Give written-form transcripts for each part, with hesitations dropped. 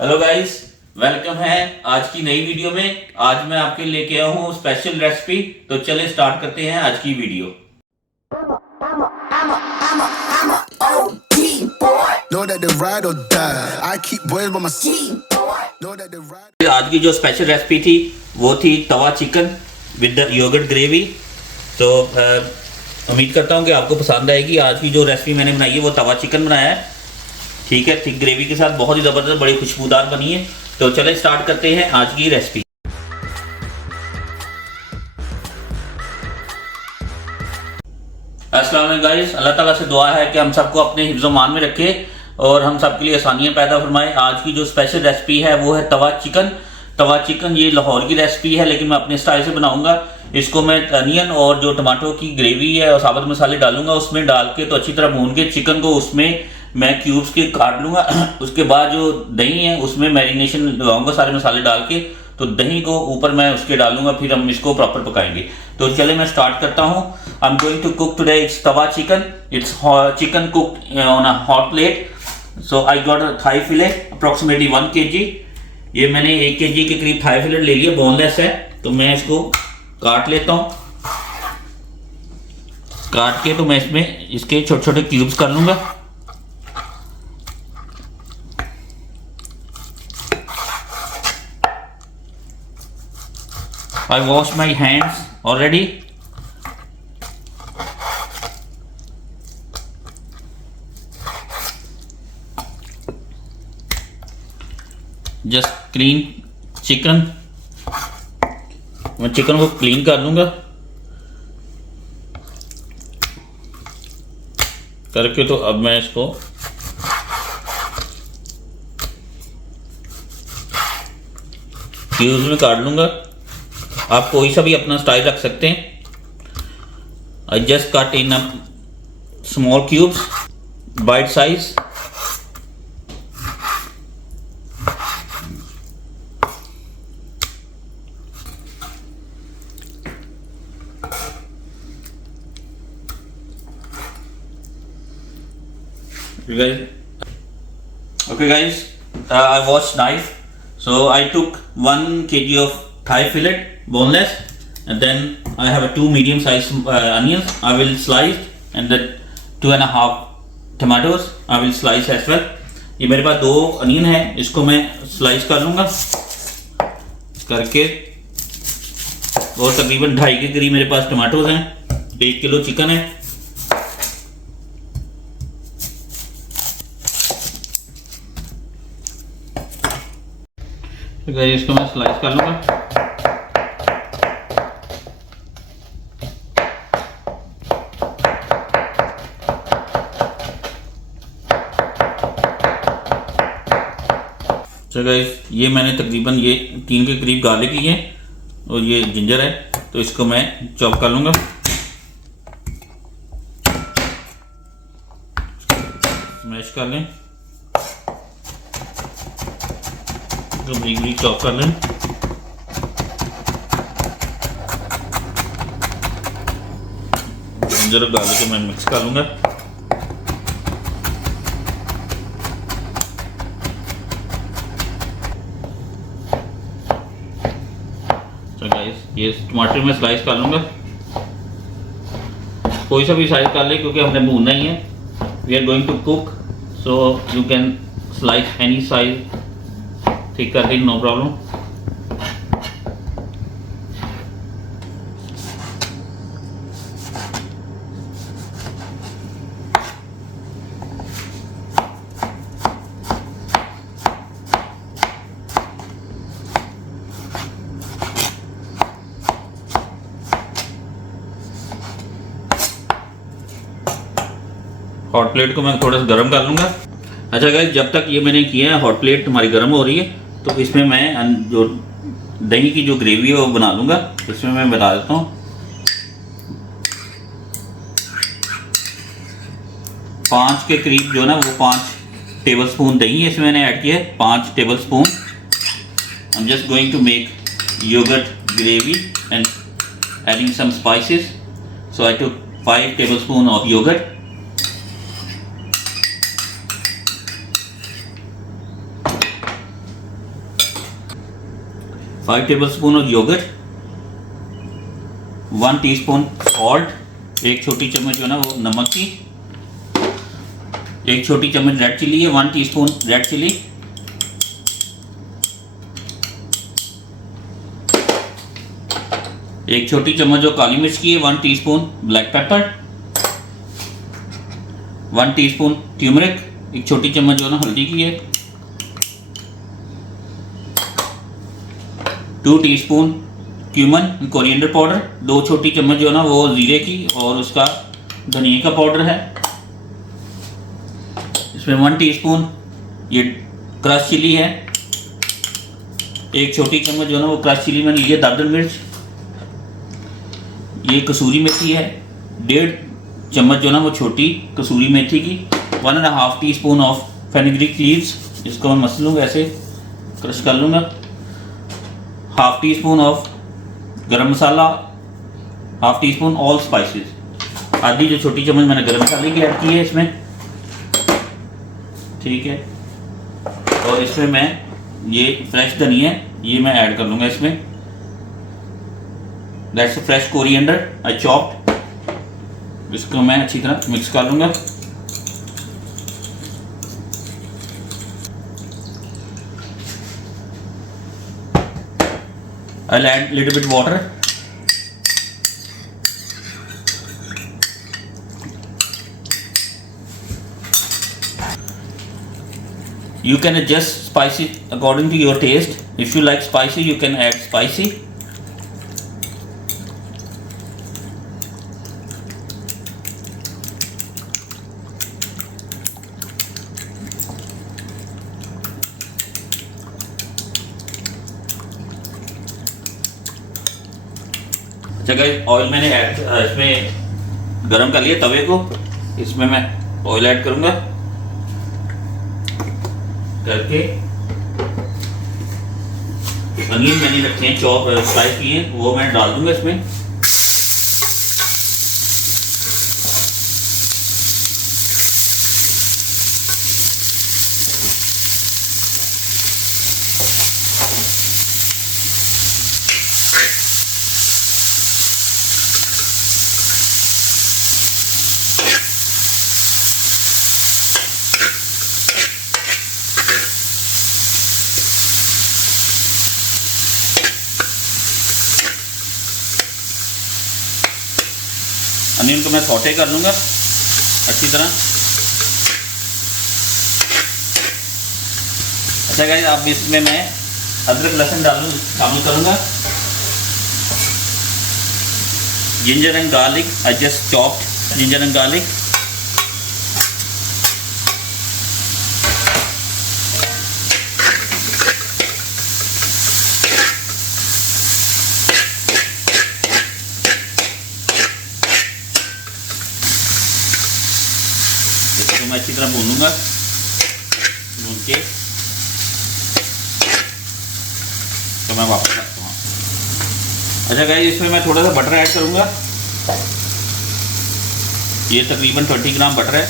Hello guys, welcome है आज की नई वीडियो में। आज मैं आपके लेके आया हूँ स्पेशल रेसिपी। तो चले स्टार्ट करते हैं आज की वीडियो। आज की जो स्पेशल रेसिपी थी वो थी tawa chicken with the yogurt gravy. तो उम्मीद करता हूँ कि आपको पसंद आएगी। आज की जो रेसिपी मैंने बनाई है वो तवा चिकन बनाया है, ठीक है, थिक ग्रेवी के साथ, बहुत ही ज़बरदस्त, बड़ी खुशबूदार बनी है। तो चले स्टार्ट करते हैं आज की रेसिपी। अस्सलाम वालेकुम गाइस, अल्लाह ताला से दुआ है कि हम सबको अपने हिफ्ज़-ओ-मान में रखे और हम सबके लिए आसानियाँ पैदा फरमाए। आज की जो स्पेशल रेसिपी है वो है तवा चिकन। तवा चिकन ये लाहौर की रेसिपी है, लेकिन मैं अपने स्टाइल से बनाऊंगा। इसको मैं अनियन और जो टमाटो की ग्रेवी है और साबुत मसाले डालूंगा, उसमें डाल के तो अच्छी तरह भून के चिकन को उसमें मैं क्यूब्स के काट लूँगा। उसके बाद जो दही है उसमें मैरिनेशन लगाऊंगा सारे मसाले डाल के। तो दही को ऊपर मैं उसके डालूंगा, फिर हम इसको प्रॉपर पकाएंगे। तो चले मैं स्टार्ट करता हूँ। I am going to cook today it's tawa chicken. It's chicken cooked on a hot plate. So I got a thigh fillet approximately 1 kg। ये मैंने 1 kg के करीब थाई फिलेट ले लिया, बोनलेस है। तो मैं इसको काट लेता हूँ। काट के तो मैं इसमें इसके छोटे छोटे क्यूब्स कर लूँगा। I wash my hands already. Just clean chicken. मैं चिकन को क्लीन कर लूँगा। करके तो अब मैं इसको क्यूब्स में काट लूँगा। आप कोई सा भी अपना स्टाइल रख सकते हैं। I just cut in small cubes, bite size. Okay guys, I washed knife. So I took 1 kg of thigh fillet, boneless, and then I have a 2 medium sized onions. I will slice, and the 2.5 tomatoes I will slice as well. ये मेरे पास 2 onion है, इसको मैं slice कर लूँगा करके। और तकरीबन 2.5 के करीब मेरे पास टमाटोज हैं। 1 किलो चिकन है। तो इसको मैं स्लाइस कर लूँगा। तो गाइस ये मैंने तकरीबन ये 3 के करीब गार्लिक लिए हैं और ये जिंजर है, तो इसको मैं चॉप कर लूँगा। स्मैश कर लें, तो बारीक बारीक चॉप कर लें। जिंजर और गार्लिक को मैं मिक्स कर लूँगा। ये टमाटर में स्लाइस कर लूँगा। कोई सा भी साइज कर ले क्योंकि हमने भूनना ही है। We are going to cook, so you can slice any size, ठीक कर दें, नो प्रॉब्लम। हॉट प्लेट को मैं थोड़ा सा गर्म कर लूँगा। अच्छा गाइस, जब तक ये मैंने किया है हॉट प्लेट हमारी गर्म हो रही है, तो इसमें मैं जो दही की जो ग्रेवी है वो बना लूँगा। इसमें मैं बता देता हूँ। 5 के करीब जो ना वो 5 टेबलस्पून दही है इसमें मैंने ऐड किया है। 5 tablespoon. I am just going to make yogurt gravy and adding some spices. So I took 5 tablespoons of yogurt. 5 tablespoon of yogurt, 1 teaspoon salt, 1 छोटी चम्मच जो है ना वो नमक की, 1 छोटी चम्मच रेड चिली है, 1 टीस्पून रेड चिली, 1 छोटी चम्मच जो काली मिर्च की है, 1 teaspoon black pepper, 1 teaspoon turmeric, 1 छोटी चम्मच जो है ना हल्दी की है, 2 टीस्पून क्यूमन कोरिएंडर पाउडर, 2 छोटी चम्मच जो है ना वो जीरे की और उसका धनिया का पाउडर है। इसमें 1 टीस्पून ये क्रश चिली है, 1 छोटी चम्मच जो है ना वो क्रश चिली मैंने ली है दादर मिर्च, ये कसूरी मेथी है, 1.5 चम्मच जो ना वो छोटी कसूरी मेथी की, 1.5 टीस्पून ऑफ फेनुग्रीक लीव्स, इसको मैं मसल लूँगा, ऐसे क्रश कर लूँगा, 1/2 टीस्पून ऑफ गरम मसाला, 1/2 टीस्पून ऑल स्पाइसेस, आधी जो छोटी चम्मच मैंने गरम मसाले की ऐड की है इसमें, ठीक है। और इसमें मैं ये फ्रेश धनिया ये मैं ऐड कर लूँगा इसमें, that's fresh coriander I chopped, इसको मैं अच्छी तरह मिक्स कर लूँगा। I'll add little bit water. You can adjust spicy according to your taste. If you like spicy, you can add spicy. अच्छा गाइस, ऑयल मैंने इसमें गरम कर लिया तवे को, इसमें मैं ऑयल ऐड करूंगा करके, अनियन मैंने रखे हैं चॉप स्लाइस किए हैं वो मैं डाल दूंगा इसमें। अनियन को मैं सौटे कर लूँगा अच्छी तरह। अच्छा गाइस, अब इसमें मैं अदरक लहसुन शामिल करूँगा। Ginger and garlic, I just chopped ginger and garlic. इसको मैं अच्छी तरह भूनूंगा, भून के तो मैं वापस रखता हूँ। अच्छा गाइस, इसमें मैं थोड़ा सा बटर ऐड करूँगा। ये तकरीबन 20 ग्राम बटर है,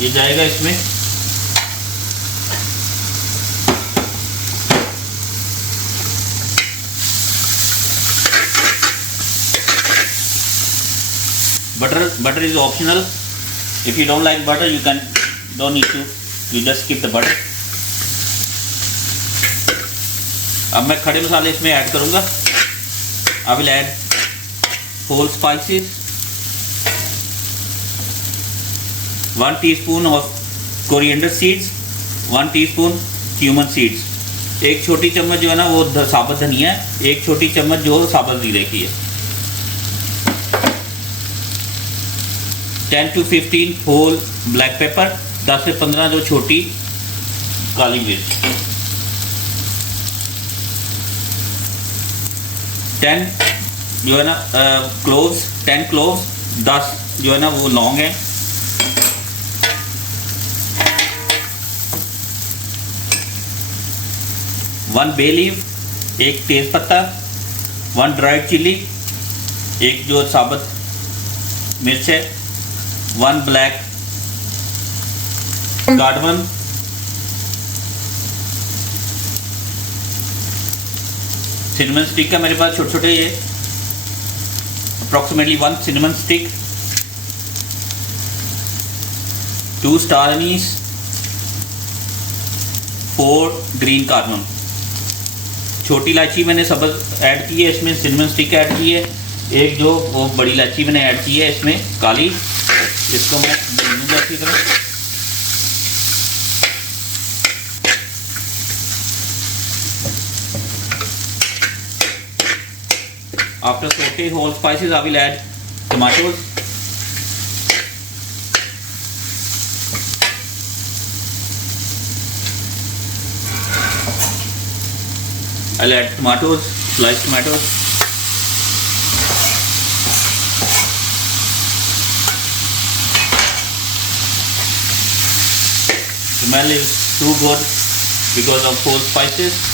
ये जाएगा इसमें। Butter is optional. If you don't like butter, don't need to. You just skip the butter. अब मैं खड़े मसाले इसमें ऐड करूँगा। I will add whole spices, 1 teaspoon of coriander seeds, 1 teaspoon cumin seeds, 1 छोटी चम्मच जो है ना वो साबुत धनिया है, 1 छोटी चम्मच जो साबुत जीरे की है, 10 to 15 होल ब्लैक पेपर, 10 से 15 जो छोटी काली मिर्च, 10 जो है ना क्लोव्स, 10 क्लोव्स, 10 जो है ना वो लौंग है, 1 बे लीफ, 1 तेज पत्ता, 1 ड्राइड चिली, 1 जो साबुत मिर्च है, 1 ब्लैक कार्डमम, 1 सिनेमन स्टिक है मेरे पास छोटे छोटे, ये approximately 1 cinnamon stick, 2 star Annie's, 4 green cardamom. छोटी इलायची मैंने सब्ज़ ऐड की है, इसमें सिनेमन स्टिक ऐड की है, एक जो वो बड़ी इलायची मैंने ऐड की है इसमें काली। इसको मैं भूनूंगा अच्छी तरह। After saute whole spices, I will add tomatoes. I'll add tomatoes, sliced tomatoes. The smell is too good because of whole spices.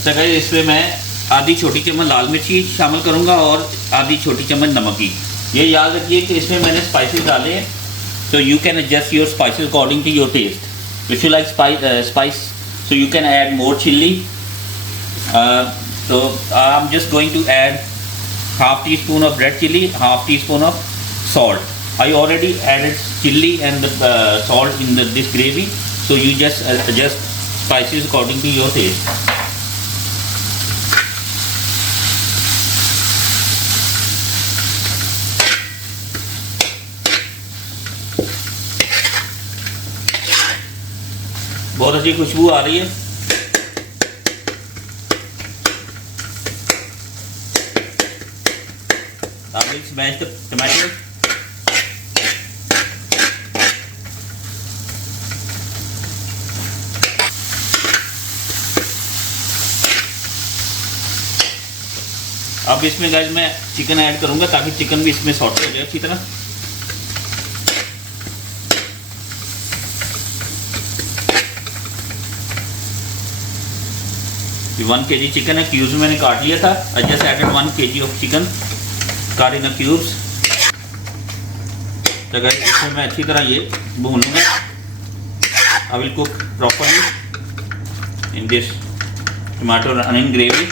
अच्छा गाइस, इसमें मैं आधी छोटी चम्मच लाल मिर्ची शामिल करूंगा और आधी छोटी चम्मच नमक की। ये याद रखिए कि इसमें मैंने स्पाइसेस डाले हैं, तो you can adjust your spices according to your taste. If you like spice so you can add more chilli. so I'm just going to add half teaspoon of red chili, half teaspoon of salt. I already added chili and salt in this gravy, so you just adjust spices according to your taste. बहुत अच्छी खुशबू आ रही है। I will smash the tomatoes. अब इसमें guys मैं chicken add करूंगा ताकि chicken भी इसमें सॉटे हो जाए अच्छी तरह। 1 kg चिकन है, क्यूब्स में मैंने काट लिया था। I just added 1 kg of chicken cut in cubes. तो गाइस इसमें मैं अच्छी तरह ये भूनूंगा। I will cook properly in this tomato onion gravy.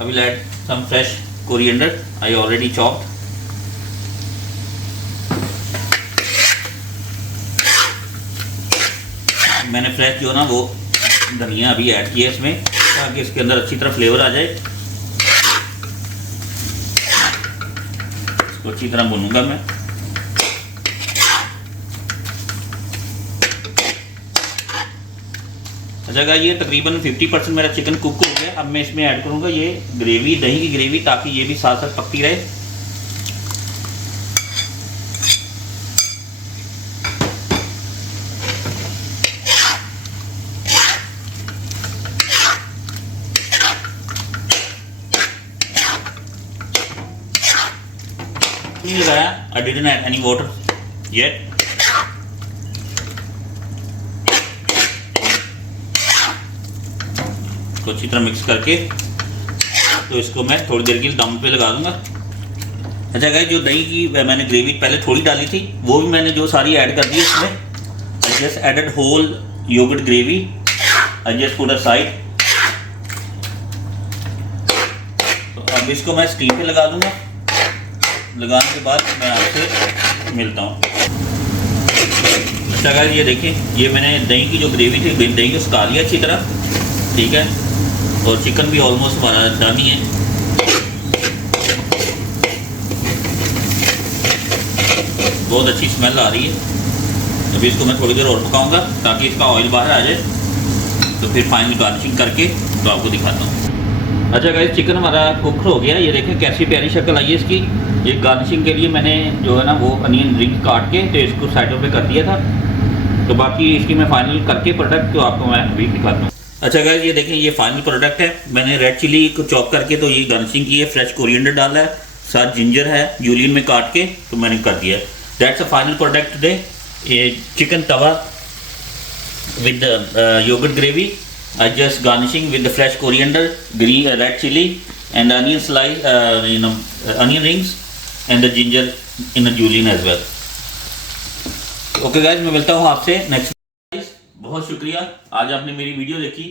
I will add some fresh coriander I already chopped. मैंने फ्रेश जो ना वो धनिया अभी ऐड किया इसमें ताकि इसके अंदर अच्छी तरह फ्लेवर आ जाए। इसको अच्छी तरह भूनूंगा मैं। अच्छा गाइस, ये तकरीबन 50% मेरा चिकन कुक हो गया। अब मैं इसमें ऐड करूंगा ये ग्रेवी, दही की ग्रेवी, ताकि ये भी साथ साथ पकती रहे। I didn't add any water yet. तो अच्छी तरह मिक्स करके तो इसको मैं थोड़ी देर के लिए दम पे लगा दूंगा। अच्छा गाइस, जो दही की मैंने ग्रेवी पहले थोड़ी डाली थी वो भी मैंने जो सारी ऐड कर दी इसमें। I just added whole yogurt gravy. I just put aside. तो अब इसको मैं स्टीम पे लगा दूंगा। लगाने के बाद मैं आपसे मिलता हूँ। अच्छा गाइस, ये देखिए, ये मैंने दही की जो ग्रेवी थी, दही को सुखा लिया अच्छी तरह, ठीक है। और चिकन भी ऑलमोस्ट डन ही है। बहुत अच्छी स्मेल आ रही है। अभी इसको मैं थोड़ी देर और पकाऊंगा ताकि इसका ऑयल बाहर आ जाए, तो फिर फाइनल गार्निशिंग करके तो आपको दिखाता हूँ। अच्छा गाइस, चिकन हमारा कुक हो गया। ये देखें कैसी प्यारी शक्ल आई है इसकी। ये गार्निशिंग के लिए मैंने जो है ना वो अनियन रिंग काट के तो इसको साइडों पे कर दिया था। तो बाकी इसकी मैं फाइनल करके प्रोडक्ट तो आपको मैं अभी दिखाता हूँ। अच्छा गाइस, ये देखें, ये फाइनल प्रोडक्ट है। मैंने रेड चिली को चॉप करके तो ये गार्निशिंग की है, फ्रेश कोरिएंडर डाला है, साथ जिंजर है जूलियन में काट के तो मैंने कर दिया है। That's a final product today. ये chicken tawa with yogurt gravy I just garnishing with the fresh coriander, green red chili, and onion slice, onion rings, and the ginger in a julienne as well. Okay guys, मैं मिलता हूँ आपसे next. बहुत शुक्रिया आज आपने मेरी वीडियो देखी,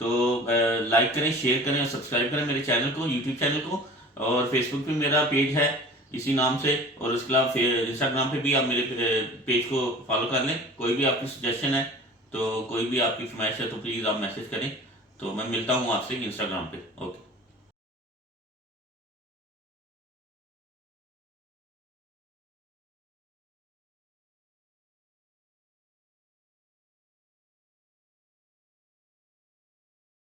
तो लाइक करें, शेयर करें और सब्सक्राइब करें मेरे चैनल को, यूट्यूब चैनल को, और फेसबुक पे मेरा पेज है इसी नाम से, और उसके अलावा इंस्टाग्राम पे भी आप मेरे पेज को फॉलो कर लें। कोई भी आपकी सजेशन है, तो कोई भी आपकी फरमाइश है, तो प्लीज़ आप मैसेज करें। तो मैं मिलता हूँ आपसे इंस्टाग्राम पे। ओके।